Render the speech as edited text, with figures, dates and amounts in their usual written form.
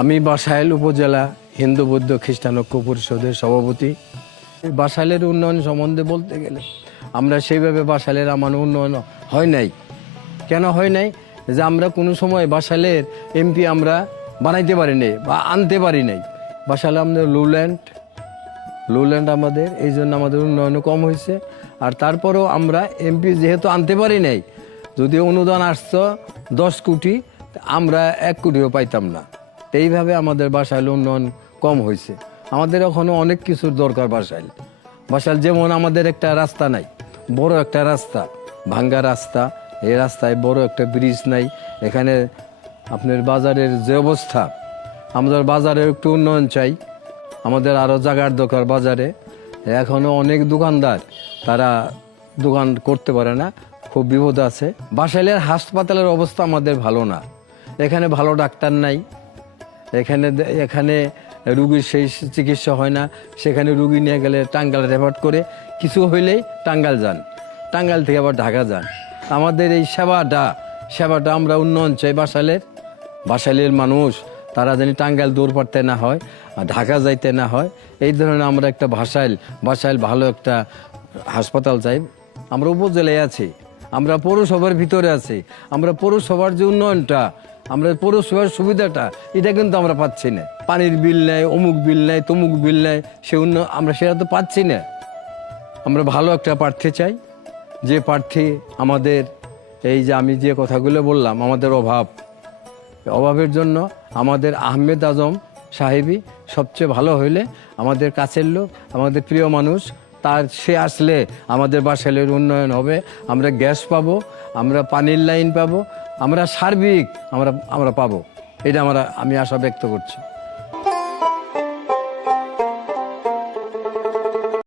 আমি বাসাইল উপজেলা হিন্দু বৌদ্ধ খ্রিস্টান ঐক্য পরিষদের সভাপতি। বাসাইলের উন্নয়ন সম্বন্ধে বলতে গেলে আমরা সেইভাবে বাসাইলের আমার উন্নয়ন হয় নাই। কেন হয় নাই? যে আমরা কোনো সময় বাসাইলের এমপি আমরা বানাইতে পারি নাই বা আনতে পারি নাই। বাসাইলে আমাদের লোল্যান্ড আমাদের, এই জন্য আমাদের উন্নয়ন কম হয়েছে। আর তারপরেও আমরা এমপি যেহেতু আনতে পারি নাই, যদি অনুদান আসতো 10 কোটি, আমরা 1 কোটিও পাইতাম না। এইভাবে আমাদের বাসাইল উন্নয়ন কম হয়েছে। আমাদের এখনও অনেক কিছুর দরকার। বাসাইল যেমন আমাদের একটা রাস্তা নাই, বড় একটা রাস্তা, ভাঙ্গা রাস্তা, এই রাস্তায় বড় একটা ব্রিজ নাই। এখানে আপনার বাজারের যে অবস্থা, আমাদের বাজারে একটু উন্নয়ন চাই। আমাদের আরও জায়গার দরকার বাজারে। এখনও অনেক দোকানদার তারা দোকান করতে পারে না, খুব বিপদ আছে। বাসাইলের হাসপাতালের অবস্থা আমাদের ভালো না। এখানে ভালো ডাক্তার নাই, এখানে রুগীর সেই চিকিৎসা হয় না। সেখানে রুগী নিয়ে গেলে টাঙ্গাইল রেফার করে, কিছু হইলেই টাঙ্গাইল যান, টাঙ্গাইল থেকে আবার ঢাকা যান। আমাদের এই সেবাটা আমরা উন্নয়ন চাই। বাসাইলের মানুষ তারা যেন টাঙ্গাইল দৌড় পাড়তে না হয়, ঢাকা যাইতে না হয়, এই ধরনের আমরা একটা বাসাইল ভালো একটা হাসপাতাল চাই। আমরা উপজেলায় আছি, আমরা পৌরসভার ভিতরে আছি। আমরা পৌরসভার যে উন্নয়নটা, আমরা পৌরসভার সুবিধাটা, এটা কিন্তু আমরা পাচ্ছি না। পানির বিল নেই, অমুক বিল নেই, তমুক বিল নেই, সে উন্নয়ন আমরা সেটা তো পাচ্ছি না। আমরা ভালো একটা প্রার্থী চাই, যে প্রার্থী আমাদের এই যে আমি যে কথাগুলো বললাম, আমাদের অভাবের জন্য আমাদের আহমেদ আজম সাহেবই সবচেয়ে ভালো হইলে, আমাদের কাছের লোক, আমাদের প্রিয় মানুষ, সে আসলে আমাদের বাসাইলের উন্নয়ন হবে। আমরা গ্যাস পাবো, আমরা পানির লাইন পাবো, আমরা সার্বিক আমরা পাবো। এটা আমি আশা ব্যক্ত করছি।